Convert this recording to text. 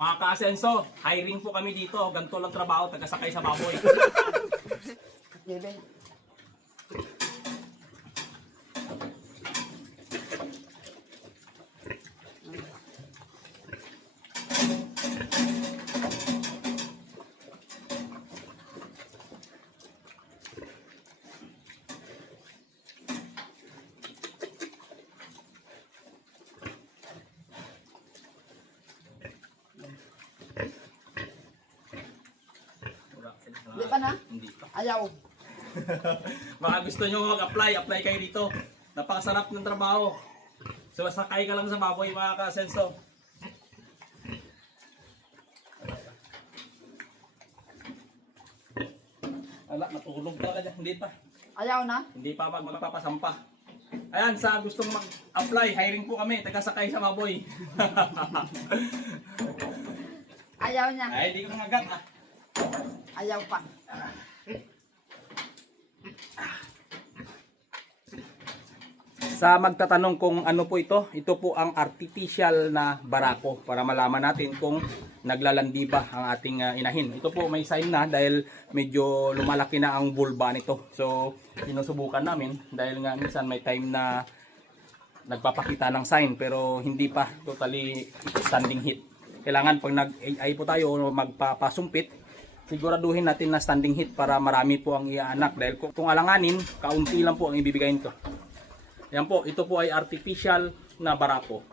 Mga ka-asenso, hiring po kami dito. Ganito lang trabaho, taga-sakay sa baboy. Bebe. Hindi pa na? Hindi pa. Ayaw. Mga gusto nyo mag-apply, apply kayo dito. Napakasarap ng trabaho. So, sakay ka lang sa baboy mga ka-asenso. Ala, natulog ka dyan. Hindi pa. Ayaw na? Hindi pa magpapasampa. Ayan, sa gustong mag-apply, hiring po kami, taga-sakay sa baboy. Ayaw niya. Ay, hindi ko nangagat ah. Ayaw pa. Sa magtatanong kung ano po ito po ang artificial na barako para malaman natin kung naglalandi ba ang ating inahin. Ito po may sign na dahil medyo lumalaki na ang vulva nito. So, sinusubukan namin dahil nga minsan may time na nagpapakita ng sign pero hindi pa totally standing heat. Kailangan pag nag-AI po tayo o magpapasumpit, siguraduhin natin na standing heat para marami po ang iaanak dahil kung alanganin, kaunti lang po ang ibibigayin ko. Yan po, ito po ay artificial na barako.